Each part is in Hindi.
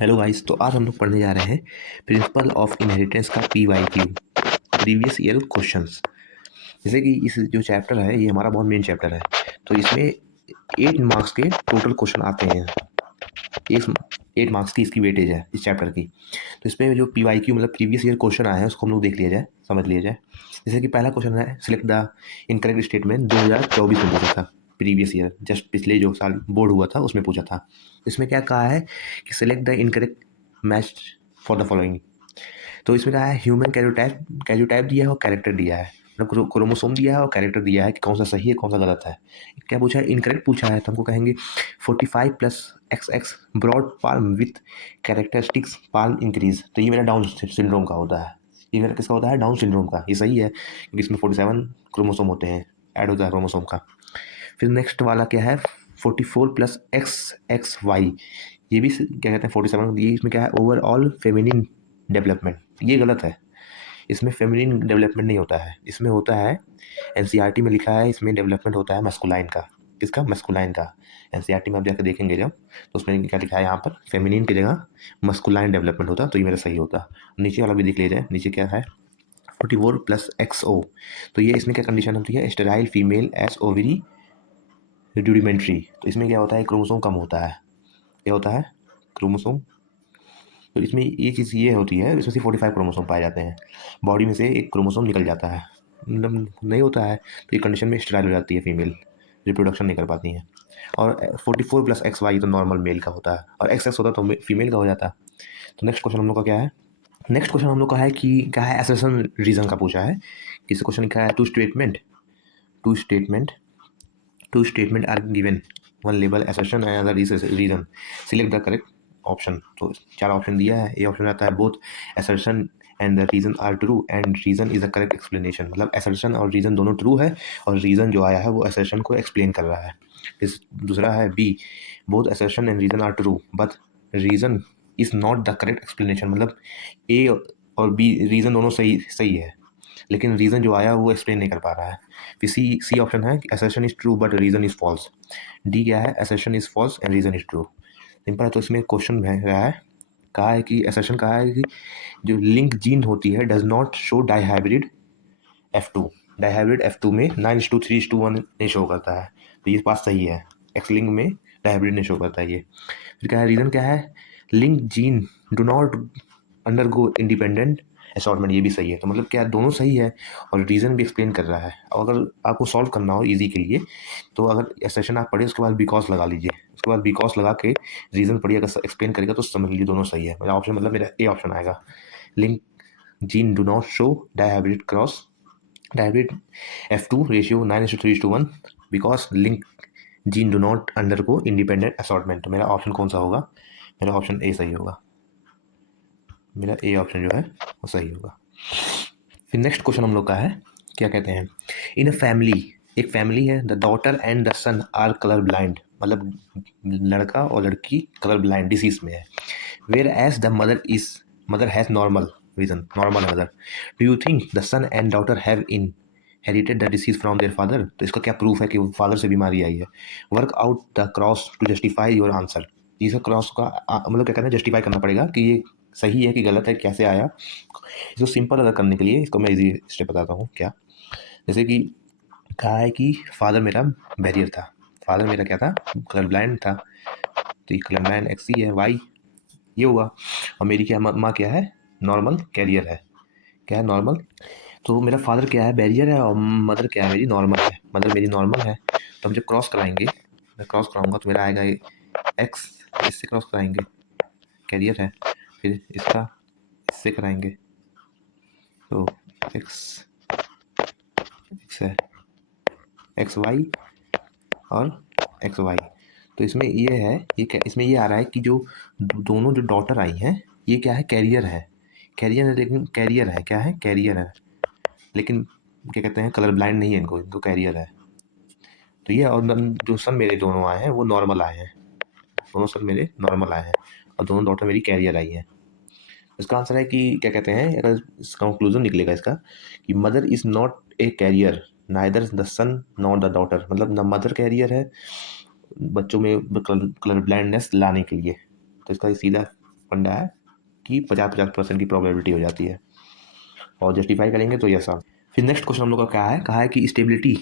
हेलो गाइस, तो आज हम लोग पढ़ने जा रहे हैं प्रिंसिपल ऑफ इनहेरिटेंस का PYQ प्रीवियस ईयर क्वेश्चंस। जैसे कि इस जो चैप्टर है ये हमारा बहुत मेन चैप्टर है, तो इसमें 8 मार्क्स के टोटल क्वेश्चन आते हैं। एक 8 मार्क्स की इसकी वेटेज है इस चैप्टर की। तो इसमें जो PYQ मतलब प्रीवियस ईयर क्वेश्चन आए हैं उसको हम लोग देख लिया जाए, समझ लिया जाए। जैसे कि पहला क्वेश्चन है, सिलेक्ट द इनकरेक्ट स्टेटमेंट। 2024 में पूछा था, प्रीवियस ईयर जस्ट पिछले जो साल बोर्ड हुआ था उसमें पूछा था। इसमें क्या कहा है कि select the incorrect match for the following. तो इसमें कहा है ह्यूमन कैरियोटाइप दिया है और कैरेक्टर दिया है, मतलब क्रोमोसोम दिया है और कैरेक्टर दिया है कि कौन सा सही है कौन सा गलत है। क्या पूछा है? इनकरेक्ट पूछा है, तो हमको कहेंगे 45 plus XX broad palm with characteristics palm increase. तो ये मेरा डाउन सिंड्रोम का होता है। ये मेरा किसका होता है? डाउन सिंड्रोम का। ये सही है क्योंकि इसमें 47 क्रोमोसोम होते हैं, ऐड होता है क्रोमोसोम का। फिर नेक्स्ट वाला क्या है? 44 प्लस XXY। ये भी क्या कहते हैं 47। ये इसमें क्या है? Overall feminine development. ये गलत है, इसमें फेमिनिन डेवलपमेंट नहीं होता है, इसमें होता है NCERT में लिखा है, इसमें डेवलपमेंट होता है मस्कुलाइन का। किसका? मस्कुलाइन का। NCERT में आप जाकर देखेंगे जब, तो उसमें क्या लिखा है यहाँ पर? फेमिनिन की जगह मस्कुलाइन डेवलपमेंट होता, तो ये मेरा सही होता। नीचे वाला भी देख लीजिए, नीचे क्या है? 44 प्लस XO। तो ये इसमें क्या कंडीशन होती है? Sterile female S ovary rudimentary. तो इसमें क्या होता है? क्रोमोसोम कम होता है। क्या होता है? क्रोमोसोम। तो इसमें ये चीज़ ये होती है, इसमें से 45 क्रोमोसोम पाए जाते हैं, बॉडी में से एक क्रोमोसोम निकल जाता है, मतलब नहीं होता है, तो ये कंडीशन में स्टेराइल हो जाती है फीमेल, रिप्रोडक्शन नहीं कर पाती हैं। और 44 प्लस XY तो नॉर्मल मेल का होता है, और XX होता तो फीमेल का हो जाता। तो नेक्स्ट क्वेश्चन हम लोग का क्या है? नेक्स्ट क्वेश्चन हम लोग का है कि क्या है? एसेसन रीजन का पूछा है। किसी क्वेश्चन लिखा है two statement two statement are given, one label assertion and other reason, select the correct option. तो 4 ऑप्शन दिया है। ए ऑप्शन आता है both assertion and the reason are true and reason is the correct explanation. मतलब assertion और रीजन दोनों ट्रू है और रीजन जो आया है वो assertion को एक्सप्लेन कर रहा है। इस दूसरा है B, both assertion and reason are true but reason is not the correct explanation. मतलब ए और बी रीजन दोनों सही सही है, लेकिन रीजन जो आया वो एक्सप्लेन नहीं कर पा रहा है। फिर सी ऑप्शन है कि assertion is true but reason is false. D क्या है? assertion is false and reason is true. Simple है। तो इसमें क्वेश्चन रहा है, कहा है कि assertion कहा है कि जो लिंक जीन होती है does not show dihybrid F2। Dihybrid F2 में 9:3:1 नहीं शो करता है, तो ये बात सही है। एक्स लिंक में डाईहाइब्रिड नहीं शो करता है ये। फिर क्या है? रीजन क्या है? Link gene do not undergo independent assortment. ये भी सही है। तो मतलब क्या दोनों सही है और रीजन भी एक्सप्लेन कर रहा है। और अगर आपको सॉल्व करना हो इजी के लिए, तो अगर सेशन आप पढ़े उसके बाद बिकॉज लगा लीजिए, उसके बाद बिकॉज लगा के रीजन पढ़िए, अगर एक्सप्लेन करेगा तो समझ लीजिए दोनों सही है। मेरा ऑप्शन मतलब मेरा ए ऑप्शन आएगा। Link gene do not show dihybrid cross dihybrid F2 ratio 9:3:1 because link gene do not undergo independent assortment. तो मेरा ऑप्शन कौन सा होगा? मेरा ऑप्शन ए सही होगा। मेरा ए ऑप्शन जो है वो सही होगा। फिर नेक्स्ट क्वेश्चन हम लोग का है, क्या कहते हैं? इन अ फैमिली, एक फैमिली है, the daughter and the son are colour blind. मतलब लड़का और लड़की कलर ब्लाइंड डिसीज में है। Whereas the mother has normal vision, normal mother. Do you think the son and daughter have inherited the disease from their father? तो इसका क्या प्रूफ है कि फादर से बीमारी आई है? Work out the cross to justify your answer. इस क्रॉस का मतलब क्या कहते हैं, जस्टिफाई करना पड़ेगा कि ये सही है कि गलत है, कैसे आया। इसको सिंपल अगर करने के लिए इसको मैं इजी स्टेप बताता हूँ। क्या? जैसे कि कहा है कि फादर मेरा बैरियर था, फादर मेरा क्या था? कलर ब्लाइंड था, तो ये कलर ब्लाइंड XC है, वाई ये हुआ। और मेरी क्या माँ क्या है? नॉर्मल कैरियर है। क्या है? नॉर्मल। तो मेरा फादर क्या है? बैरियर है, और मदर क्या है? मेरी नॉर्मल है। मदर मेरी नॉर्मल है, तो हम जब क्रॉस कराएंगे, मैं क्रॉस कराऊंगा तो मेरा आएगा एक्स, इससे क्रॉस कराएंगे, कैरियर है। फिर इसका इससे कराएंगे तो एक्स एक्स है, XY और XY। तो इसमें ये है, ये क्या इसमें ये आ रहा है कि जो दोनों जो डॉटर आई हैं ये क्या है? कैरियर है। कैरियर है, लेकिन कैरियर है, क्या है? कैरियर है, लेकिन क्या कहते हैं, कलर ब्लाइंड नहीं है, इनको इनको कैरियर है। तो ये, और जो सन मेरे दोनों आए हैं वो नॉर्मल आए हैं, दोनों सन मेरे नॉर्मल आए हैं, और दोनों डॉटर मेरी कैरियर आई है। इसका आंसर है कि क्या कहते हैं, अगर इसका कंक्लूजन निकलेगा इसका कि mother is not a carrier, neither the son not the daughter. मतलब न मदर कैरियर है बच्चों में कलर ब्लाइंडनेस लाने के लिए। तो इसका सीधा फंडा है कि 50% की प्रोबेबिलिटी हो जाती है, और जस्टिफाई करेंगे तो यस। फिर नेक्स्ट क्वेश्चन हम लोग का क्या है, कहा है कि stability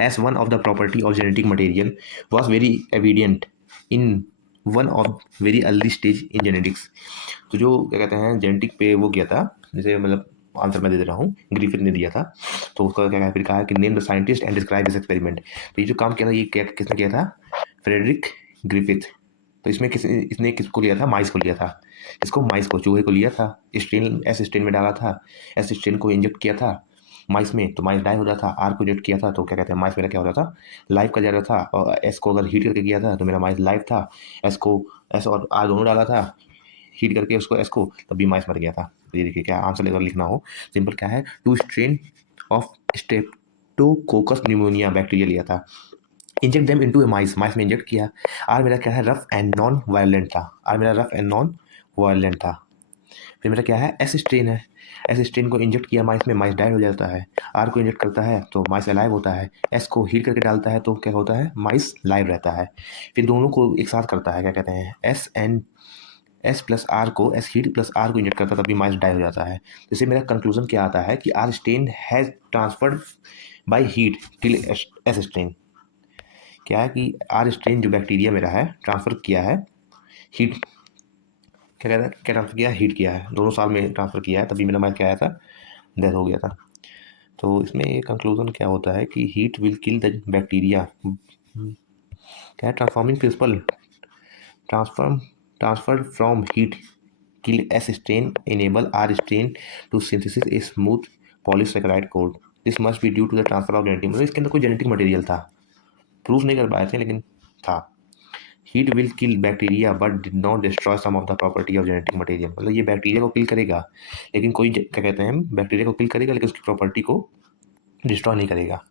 as one of the property of genetic material was very evident in one of very early stage in genetics. तो जो क्या कहते हैं जेनेटिक पे वो किया था, जैसे मतलब आंसर मैं दे दे रहा हूँ, ग्रिफिथ ने दिया था। तो उसका क्या फिर कहा कि name the scientist and describe this experiment. तो ये जो काम किया था ये किसने किया था, फ्रेडरिक ग्रिफिथ। तो इसमें इसने किसको लिया था, माइस को लिया था। इसको माइस को, चूहे को लिया था, स्ट्रेन एस स्ट्रेन में डाला था, एस स्ट्रेन को इंजेक्ट किया था माइस में, तो माइस डाई हो रहा था। आर को इंजेक्ट किया था तो क्या कहते हैं माइस मेरा क्या हो रहा था, लाइफ का जा रहा था। और एस को अगर हीट करके किया था तो मेरा माइस लाइफ था। एस को, एस और आर दोनों डाला था हीट करके उसको, एस को, तब भी माइस मर गया था। तो ये देखिए क्या आंसर अगर लिखना हो सिंपल क्या है, two strain of streptococcus pneumonia bacteria लिया था, inject them into a mice, mice में इंजेक्ट किया। आर मेरा क्या है, रफ एंड नॉन वायलेंट था, आर मेरा रफ एंड नॉन वायलेंट था। फिर मेरा क्या है, एस स्ट्रेन है, एस स्ट्रेन को इंजेक्ट किया माइस में, माइस डाई हो जाता है। आर को इंजेक्ट करता है तो माइस अलाइव होता है। एस को हीट करके डालता है तो क्या होता है, माइस लाइव रहता है। फिर दोनों को एक साथ करता है, क्या कहते हैं, एस प्लस आर को, एस हीट प्लस आर को इंजेक्ट करता है तभी माइस डाई हो जाता है। तो इससे मेरा कंक्लूजन क्या आता है कि R strain has transferred by heat till S strain. क्या है कि आर स्ट्रेन जो बैक्टीरिया मेरा है ट्रांसफ़र किया है हीट, क्या कहता है, क्या ट्रांसफ़र किया है, हीट किया है, दोनों साल में ट्रांसफ़र किया है, तभी मेरा माइस क्या आया था, डेथ हो गया था। तो इसमें ये कंक्लूजन क्या होता है कि heat will kill the bacteria, क्या है, transforming principle transferred from heat kill S strain enable R strain to synthesis a smooth polysaccharide code. This must be due to the transfer of genetic, मतलब इसके अंदर कोई जेनेटिक मटेरियल था, प्रूफ नहीं कर पाए थे लेकिन था। Heat will kill bacteria but did not destroy some of the property of genetic material, मतलब ये बैक्टीरिया को किल करेगा लेकिन कोई क्या कहते हैं, बैक्टीरिया को किल करेगा लेकिन उसकी प्रॉपर्टी को डिस्ट्रॉय नहीं करेगा।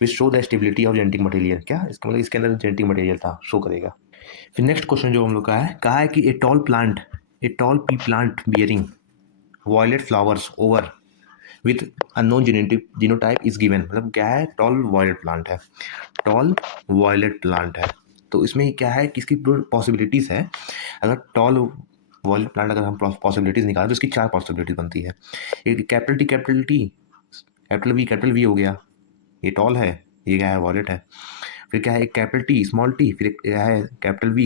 Which show the stability of genetic material, क्या इसका मतलब इसके अंदर जेनेटिक मटेरियल था, शो करेगा। फिर नेक्स्ट क्वेश्चन जो हम लोग का है, कहा है कि a tall pea plant bearing violet flowers over with unknown genotype is given, मतलब क्या है, टॉल वॉयलेट प्लांट है, टॉल वॉयलेट प्लांट है। तो इसमें क्या है कि इसकी पॉसिबिलिटीज़ है, अगर टॉल वॉयलेट प्लांट अगर हम पॉसिबिलिटीज़ निकालें तो इसकी 4 पॉसिबिलिटीज बनती है। एक कैपिटल टी कैपिटल वी हो गया, ये टॉल है, ये क्या है, वॉयलेट है। फिर क्या है, एक कैपिटल टी स्मॉल टी, फिर एक क्या है कैपिटल वी,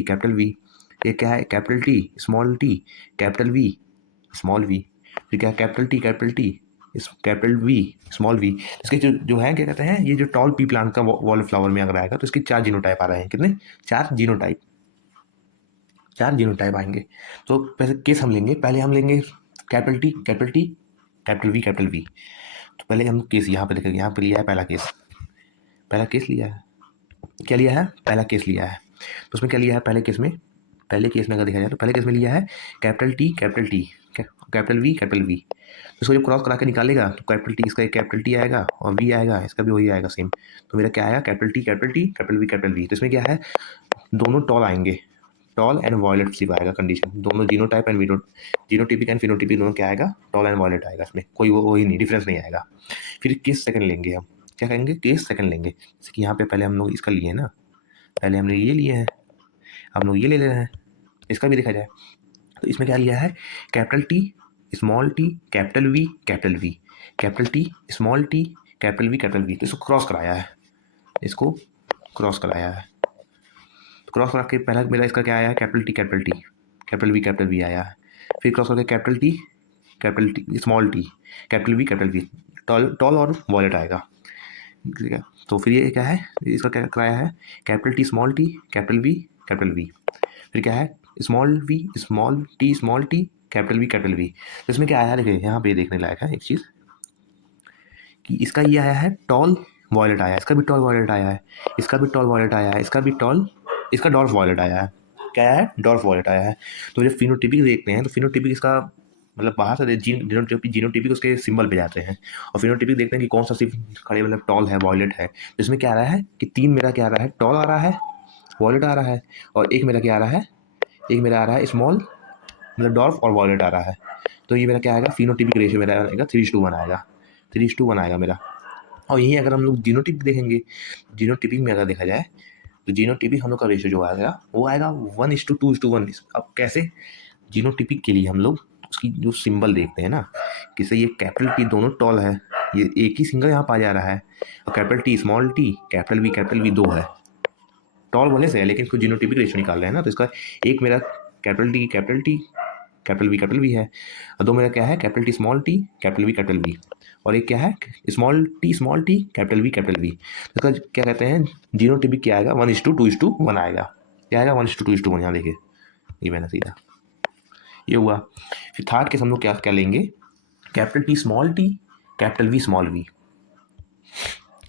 एक क्या है capital T small T capital V small V, फिर क्या है कैपिटल टी इस कैपिटल वी स्मॉल वी। इसके जो है क्या कहते हैं, ये जो टॉल पी प्लांट का वॉल फ्लावर में अगर आएगा तो इसके 4 जीनोटाइप आ रहे हैं, कितने, 4 जीनोटाइप, 4 जीनोटाइप आएंगे। तो पहले केस हम लेंगे, पहले हम लेंगे कैपिटल टी कैपिटल वी। तो पहले हम केस यहाँ पे देखेंगे, यहाँ पे लिया है पहला केस लिया है, क्या लिया है, पहला केस लिया है। तो उसमें क्या लिया है, पहले केस में अगर देखा जाए तो पहले केस में लिया है कैपिटल टी कैपिटल वी। तो इसको जब क्रॉस करा के निकालेगा तो कैपिटल टी, इसका एक कैपिटल टी आएगा और वी आएगा, इसका भी वही आएगा सेम। तो मेरा क्या आया, कैपिटल वी। तो इसमें क्या है, दोनों टॉल आएंगे, टॉल एंड वॉयलेट सिर्फ आएगा कंडीशन, दोनों genotype and genotypic and phenotypic दोनों क्या आएगा, टॉल एंड वॉयलेट आएगा, इसमें कोई वही नहीं, डिफरेंस नहीं आएगा। फिर केस सेकंड लेंगे हम, क्या करेंगे, केस सेकंड लेंगे, जैसे कि यहाँ पे पहले हम लोग इसका लिए ना, पहले हमने ये लिए हैं, हम लोग ये ले रहे हैं, इसका भी देखा जाए तो इसमें क्या लिया है, capital T small T capital we capital T small T capital we. तो इसको क्रॉस कराया है, इसको क्रॉस कराया है। तो क्रॉस करा के पहला मेरा इसका क्या आया है, कैपिटल टी कैपिटल वी आया है। फिर क्रॉस करके capital T small T capital V, tall और वॉलेट आएगा, ठीक है। तो फिर ये क्या है, इसका क्या कराया है, capital T small T capital we. फिर क्या है, स्मॉल टी कैपिटल वी। तो इसमें क्या आया है, देखिए यहाँ पे देखने लायक है एक चीज़ कि इसका ये आया है टॉल वॉयलेट आया है, इसका भी टॉल वॉयलेट आया है, इसका भी टॉल वॉयलेट आया है, इसका डॉर्फ वॉयलेट आया है, क्या है, डॉर्फ वॉयलेट आया है। तो जब फिनोटिपिक देखते हैं तो फिनोटिपिक इसका मतलब बाहर से जीनोटिपिक उसके सिंबल पे जाते हैं, और फिनोटिपिक देखते हैं कि कौन सा सिर्फ खड़े मतलब टॉल है, वॉयलेट है। तो इसमें क्या आ रहा है कि 3 मेरा क्या आ रहा है, टॉल आ रहा है, वॉयलेट आ रहा है, और एक मेरा क्या आ रहा है, स्मॉल मतलब डॉर्फ और वॉयलेट आ रहा है। तो ये मेरा क्या आएगा, फिनोटिपिक रेशियो मेरा आएगा 3:1 आएगा, 3:1 आएगा मेरा। और यहीं अगर हम लोग जीनोटिपिक देखेंगे, जीनोटिपिक में अगर देखा जाए तो जीनोटिपिक हम लोग का रेशियो जो आएगा वो आएगा 1:2:1। अब कैसे, जीनोटिपिक के लिए हम लोग उसकी जो सिंबल देखते हैं ना, किसे ये कैपिटल टी दोनों टॉल है, ये एक ही सिंगल यहाँ पर आ जा रहा है, और capital T small T capital we दो है, टॉल बोलने से है लेकिन इसको जीनोटिपिक रेशियो निकाल रहे हैं ना, तो इसका एक मेरा कैपिटल टी कैपिटल वी है, और दो मेरा क्या है कैपिटल टी कैपिटल वी, और एक क्या है स्मॉल टी कैपिटल वी। इसका क्या कहते हैं जीनोटिपिक क्या आएगा 1:2:1 आएगा, क्या आएगा 1:2:1, यहाँ देखिए ये मैंने सीधा ये हुआ। फिर थर्ड केस हम लोग क्या क्या लेंगे, capital T small V small V,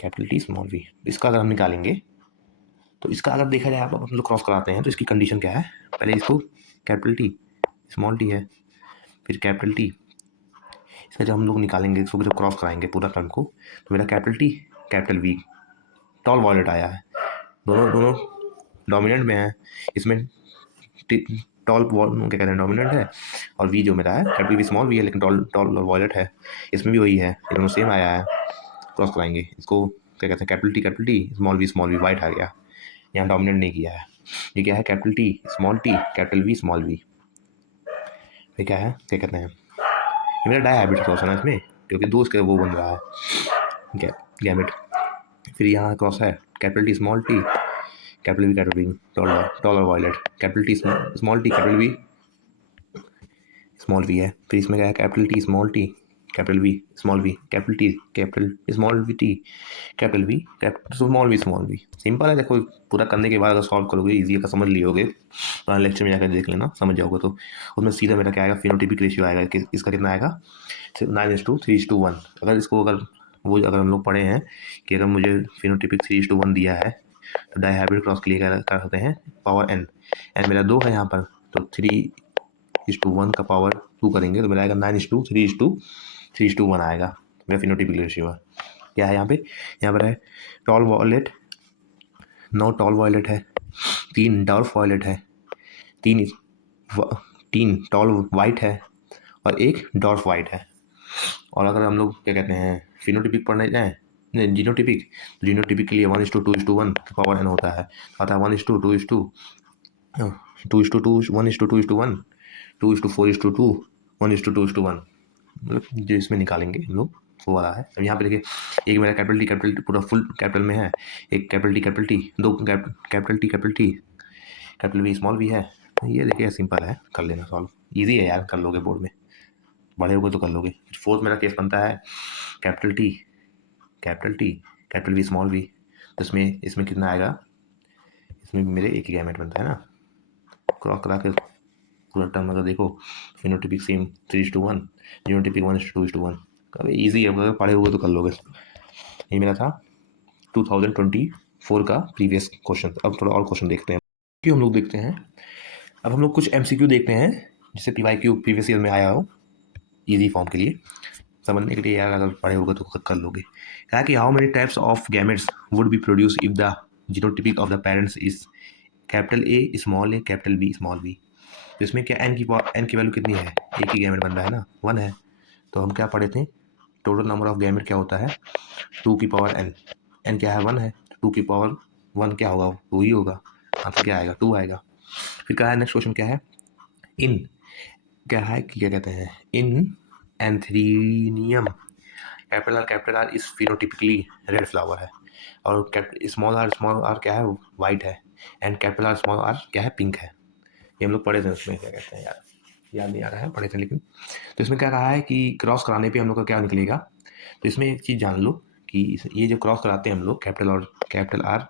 capital T small V, इसका अगर हम निकालेंगे तो इसका अगर देखा जाए आप हम लोग क्रॉस कराते हैं तो इसकी कंडीशन क्या है, पहले इसको कैपिटल टी स्मॉल टी है, फिर कैपिटल टी, इसका जब हम लोग निकालेंगे इसको जब क्रॉस कराएंगे पूरा टर्म को, तो मेरा capital T capital V tall violet आया है, दोनों दोनों डोमिनेंट में है, इसमें टॉल क्या कहते हैं डोमिनेंट है, और वी जो मेरा है कैपिटल वी स्मॉल वी है लेकिन टॉल टॉल वॉयलेट है, इसमें भी वही है, ये दोनों सेम आया है, क्रॉस कराएंगे इसको क्या कहते हैं capital T small V white आ गया, यहाँ डोमिनेट नहीं किया है, ये क्या है capital T capital V small V, ये क्या है क्या कहते हैं, ये मेरा डाई हैबिट क्रॉस है ना इसमें, क्योंकि दो इसके वो बन रहा है गैमेट, फिर यहाँ क्रॉस है capital T small T capital V taller violet, capital T small T capital V small V है, फिर इसमें क्या है capital T small T capital V small V capital small V T capital V small V, simple है, देखो पूरा करने के बाद अगर सॉल्व करोगे इजी का समझ लियोगे, लेक्चर में जाकर देख लेना समझ जाओगे, तो उसमें सीधा मेरा क्या आएगा फिनोटिपिक रेशियो आएगा, इसका कितना आएगा 9:3:1, अगर इसको अगर हम लोग पढ़े हैं कि अगर मुझे फिनोटिपिक 3:1 दिया है तो डाई हाइब्रिड क्रॉस के लिए क्या कर सकते हैं पावर एन मेरा 2 है यहाँ पर, तो 3:1 का पावर 2 करेंगे तो मेरा आएगा 9:3:1 आएगा, मेरा फिनोटिपिक रेशियो है, क्या है यहाँ पर है टॉल वॉयलेट, 9 टॉल वॉयलेट है, 3 डॉर्फ वॉयलेट है, 3 टॉल वाइट है, और एक डॉर्फ वाइट है, और अगर हम लोग क्या कहते हैं फिनोटिपिक पढ़ने जाएँ जीनोटिपिक के लिए 1:2:1 पावर एन होता है, आता है 1:2:2 1:2:1 2:4:2 1:2:1, मतलब जो इसमें निकालेंगे हम लोग वो वाला है। अब यहाँ पे देखिए एक मेरा कैपिटल टी पूरा फुल कैपिटल में है, एक कैपिटल टी दो कैपिटल वी स्मॉल वी है, ये देखिए सिंपल है, कर लेना सॉल्व, इजी है यार, कर लोगे बोर्ड में, बड़े हो गए तो कर लोगे। फोर्थ मेरा केस बनता है capital T capital V small V, तो इसमें कितना आएगा, इसमें मेरे एक ही गैमेट बनता है ना, क्रॉस करा के पूरा टर्म अगर देखो फिनोटिपिक सेम 3:1 जीनोटिपिक 1:2:1, कभी ईजी है, अगर पढ़े हुए तो कर लोगे। ये मेरा था 2024 का प्रीवियस क्वेश्चन। अब थोड़ा और क्वेश्चन देखते हैं क्यों हम लोग देखते हैं, अब हम लोग कुछ MCQ देखते हैं जिससे PYQ प्रीवियस ईयर में आया हो, ईजी फॉर्म के लिए समझने के लिए यार, अगर पढ़े होगा तो कर लोगे। कहा कि how many types of gametes would be produce if the genotypic of the parents is capital A small A capital B small B, तो इसमें क्या एन की वैल्यू कितनी है, एक ही गैमेट बन रहा है ना 1 है, तो हम क्या पढ़े थे टोटल नंबर ऑफ गैमेट क्या होता है 2 की पावर n, n क्या है 1 है, 2 की पावर 1 क्या होगा 2 ही होगा, आंसर क्या आएगा 2 आएगा। फिर क्या है नेक्स्ट क्वेश्चन क्या है, इन क्या है कि क्या कहते हैं in anthurium capital R is phenotypically red flower है, और स्मॉल आर क्या है वाइट है, and capital R small R क्या है पिंक है, ये हम लोग पढ़े थे उसमें, क्या कहते हैं यार याद नहीं आ रहा है, पढ़े थे लेकिन, तो इसमें क्या कहा है कि क्रॉस कराने पे हम लोग का क्या निकलेगा, तो इसमें एक चीज़ जान लो कि ये जो क्रॉस कराते हैं हम लोग कैपिटल आर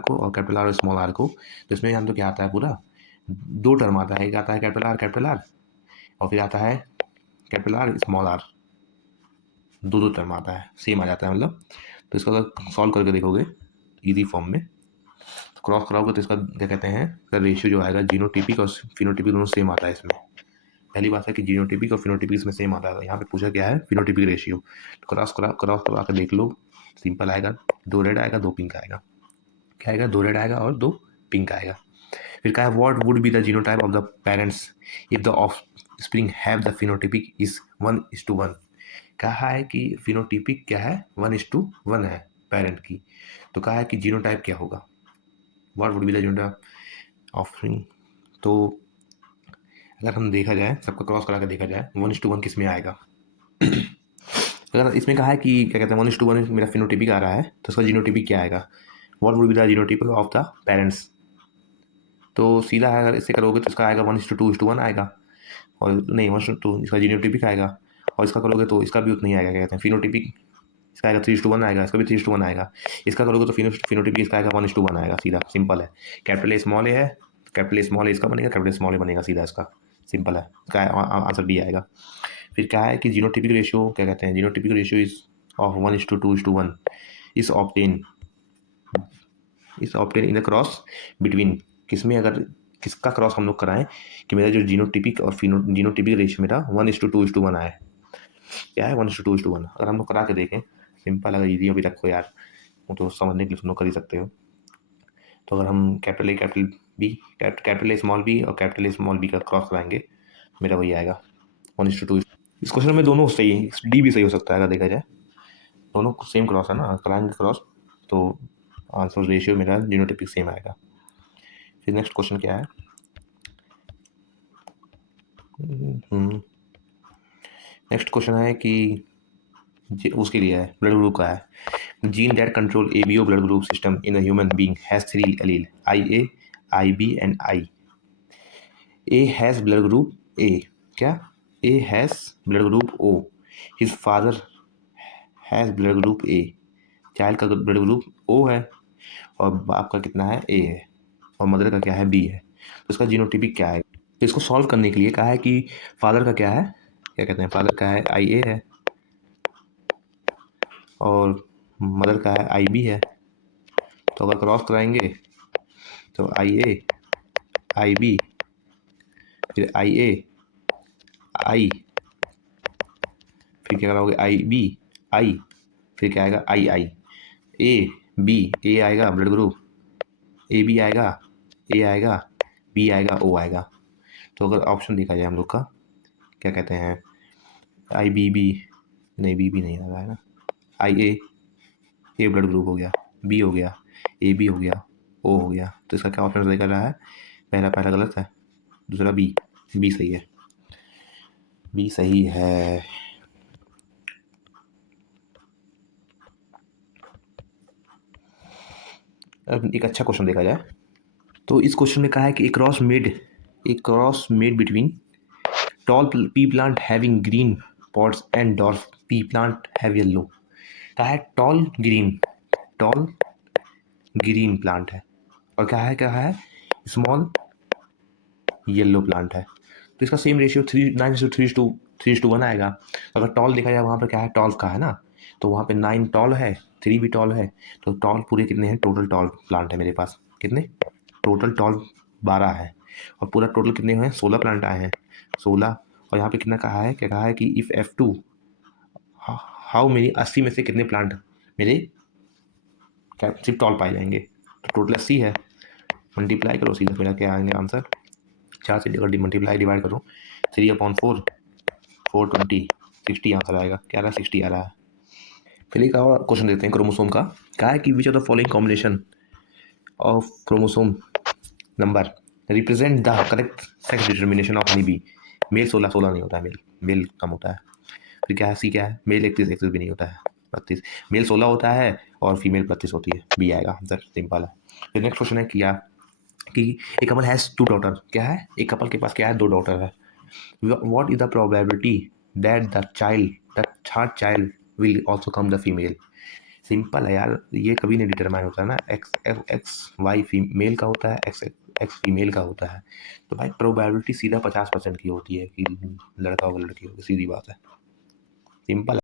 को और कैपिटल आर और स्मॉल आर को, तो इसमें हम लोग क्या आता है पूरा 2 टर्म आता है, एक आता है कैपिटल आर और फिर आता है कैपिटल आर स्मॉल आर, दो टर्म आता है, सेम आ जाता है मतलब, तो इसको अगर सॉल्व करके देखोगे ईजी फॉर्म में क्रॉस कराओगे तो इसका क्या कहते हैं रेशियो जो आएगा जीनोटिपिक और फिनोटिपिक दोनों सेम आता है इसमें, पहली बात है कि जीनोटिपिक और फिनोटिपिक इसमें सेम आता है, यहाँ पे पूछा क्या है फिनोटिपिक रेशियो, तो क्रॉस करा कर देख लो, सिंपल आएगा 2 रेड आएगा 2 पिंक आएगा, क्या आएगा 2 रेड आएगा और 2 पिंक आएगा। फिर क्या है what would be the genotype of the parents if the of spring have the phenotypic is 1:1, कहा है कि फिनोटिपिक क्या है 1:1 है पेरेंट की, तो कहा है कि जीनोटाइप क्या होगा, what would be the genotype of spring, तो अगर हम देखा जाए, सबको क्रॉस करा के देखा जाए, 1:1 किस में आएगा? अगर इसमें कहा है कि क्या कहते हैं 1:1 मेरा फिनोटिपिक आ रहा है, तो उसका जीनोटिपिक क्या आएगा? What would be the genotypic of the parents? तो सीधा है, अगर इससे करोगे तो इसका आएगा 1:2:1 आएगा, और नहीं 1:2 इसका जीनोटिपिक आएगा, और इसका करोगे तो इसका भी उतना ही आएगा, क्या कहते हैं फिनोटिपिक, इसका आएगा 3:1 आएगा, इसका भी 3:1 आएगा। इसका करोगे तो फिनोटिपिक इसका आएगा 1:1 आएगा, सीधा सिंपल है। कैपिटल ए स्मॉल ए है, कैपिटल ए स्मॉल ए इसका बनेगा, कैपिटल स्मॉल ए बनेगा, सीधा इसका सिंपल है, इसका आंसर बी आएगा। फिर क्या है कि जीनोटिपिक रेशियो, क्या कहते हैं genotypic ratio is of 1:2:1 is obtain in the cross between, किसमें अगर किसका क्रॉस हम लोग कराएं कि मेरा जो जीनोटिपिक और जीनोटिपिक रेशियो मेरा 1:2:1 आए, क्या है 1:2:1। अगर हम लोग करा के देखें सिंपल, अगर ईजी अभी रखो यार, वो तो समझने के लिए तुम लोग कर ही सकते हो। तो अगर हम capital A capital B, capital A small B और कैपिटल ए स्मॉल बी का क्रॉस कराएंगे, मेरा वही आएगा 1:2। इस क्वेश्चन में दोनों सही है, डी भी सही हो सकता है अगर देखा जाए, दोनों सेम क्रॉस है ना, कराएंगे क्रॉस तो आंसर रेशियो मेरा जीनोटिपिक सेम आएगा। फिर नेक्स्ट क्वेश्चन क्या है, नेक्स्ट क्वेश्चन है कि उसके लिए है ब्लड ग्रुप का है, gene that control ABO blood group system in a human being has 3 allele IA, IB and I। A has blood group A, क्या A has blood group O, his father has blood group A, child का ब्लड ग्रुप O है और बाप का कितना है A है, और मदर का क्या है B है, तो इसका जीनोटिपिक क्या है? तो इसको सॉल्व करने के लिए कहा है कि फादर का क्या है, क्या कहते हैं फादर का है IA है, और मदर का है IB है। तो अगर क्रॉस कराएंगे तो IA IB, फिर IA I, फिर क्या कराओगे IB I, फिर क्या आएगा II, A आएगा ब्लड ग्रुप, AB आएगा, A आएगा, B आएगा, O आएगा। तो अगर ऑप्शन देखा जाए हम लोग का, क्या कहते हैं IBB, नहीं BB नहीं आ रहा है ना, IA, A ब्लड ग्रुप हो गया, B हो गया, AB हो गया, O हो गया, तो इसका क्या ऑप्शन देखा रहा है? पहला गलत है, दूसरा B सही है, B सही है। अब एक अच्छा क्वेश्चन देखा जाए, तो इस क्वेश्चन में कहा है कि a cross made between tall pea plant having green pods and dwarf pea plant have yellow. कहा है टॉल ग्रीन प्लांट है, और क्या है स्मॉल येलो प्लांट है, तो इसका सेम रेशियो 3:1 आएगा। अगर टॉल देखा जाए वहाँ पर क्या है, टॉल का है ना, तो वहाँ पे 9 टॉल है, 3 भी टॉल है, तो टॉल पूरे कितने हैं, टोटल टॉल प्लांट है मेरे पास कितने, टोटल टॉल 12 है, और पूरा टोटल कितने हुए हैं 16 प्लांट आए हैं, 16। और यहाँ पे कितना कहा है, क्या कहा है कि इफ़ F2 हाउ मेनी 80 में से कितने प्लांट मेरे क्या सिर्फ टॉल पाए जाएंगे, तो टोटल 80 है, मल्टीप्लाई करो सीधा, मेरा क्या आएंगे आंसर, 4 से अगर मल्टीप्लाई डिवाइड करो 3/4 420 60 आंसर आएगा, क्या रहा 60 आ रहा है। फिर एक और क्वेश्चन देते हैं क्रोमोसोम का, कहा है कि which of the following combination of chromosome number represent the correct sex determination of honey bee. Male 16 नहीं होता है, मेल कम होता है। फिर क्या है सी, क्या है मेल 31 भी नहीं होता है, 32, मेल 16 होता है और फीमेल 32 होती है, बी आएगा आंसर, सिंपल है। फिर नेक्स्ट क्वेश्चन है क्या कि एक कपल हैज़ 2 डॉटर, क्या है एक कपल के पास क्या है 2 डॉटर है, what is the probability that the third child will also come the female. Simple है यार, ये कभी नहीं डिटरमाइन होता है ना, एक्स वाई मेल का होता है, एक्स फीमेल का होता है, तो भाई प्रोबेबिलिटी सीधा 50% की होती है कि लड़का होगा लड़की होगी, सीधी बात है, सिंपल।